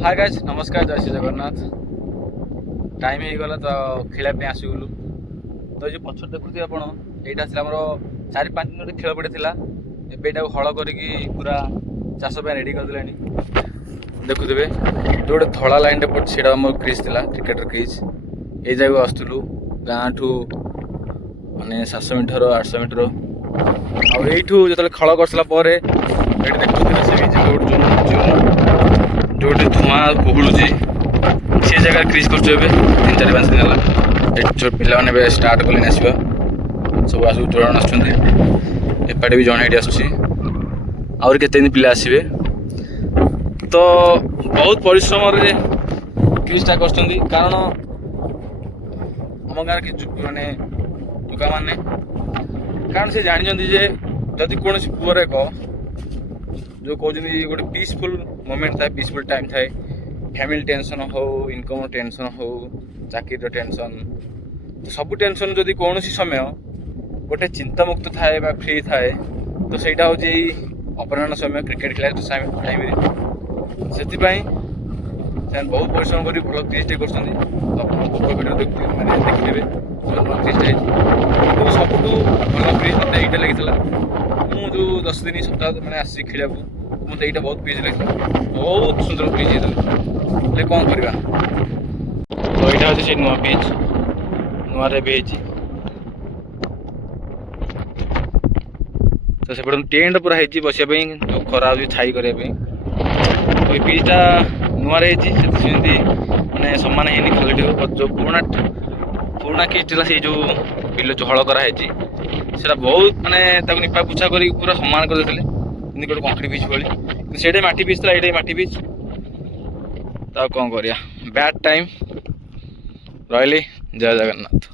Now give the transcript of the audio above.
Hi guys नमस्कार जय Shri Jagannath. Time हो गला तो खेल आसगलु तो ये पछ देखुए आप यहाँ आम 4-5 दिन खेल पड़ा एटा हल कर पूरा चाष रेडी करदे देखुवे जो गोटे धला लाइन पड़े आम क्रिज थी क्रिकेटर क्रिज ये जगह आसलु गाँ ठू मानने 700 मीटर 800 मीटर आईठू जो खेल कर सारापर ये देखुते से जो धुआं कुहुलुची से जगह क्रिज कर 3-4-5 दिन है पे स्टार्ट कले आसवा सब आस जोड़न आसपटे भी जड़े ये आउरी केते दिन पिला आसवे तो बहुत परिश्रम क्रिजटा कर कारण आम गाँव कि माने टोका मैंने कारण से जानी जदि कौन पुअर एक जो कहते गोटे पीसफुल मोमेंट थाए पीसफुल टाइम थाए फैमिली टेंशन हो इनकम टेंशन हो चाकरी टेंशन तो सब टेंशन जदि कौन समय गोटे चिंतामुक्त थाए फ्री थाए तो सहीटा हूँ अपराह्न समय क्रिकेट खेला टाइम से बहुत परिश्रम कर भल क्रिजटे कर देखिए क्रिजटे कि सब भल क्रिज मत ये लगी मुझे 10 दिन सप्ताह मैंने आसी खेल मत यहाँ बहुत क्रिज लगे बहुत सुंदर क्रिज होता कौन करवा तो यहाँ हूँ से नुआ पिच नुआरे तो से टेंट पूरा है बसापी जो खरा छाई करने तो ये पिचटा नुआरे मानने सामान है खाली जो पुराना किट से जो बिल जो हल कराई से बहुत मानने निपा पुछा कर पूरा सामान करदे गोटे कंक्रीट पिच भाई से माटी पिच था ये माटी पिच तो कौन करा बैड टाइम रही जय जगन्नाथ।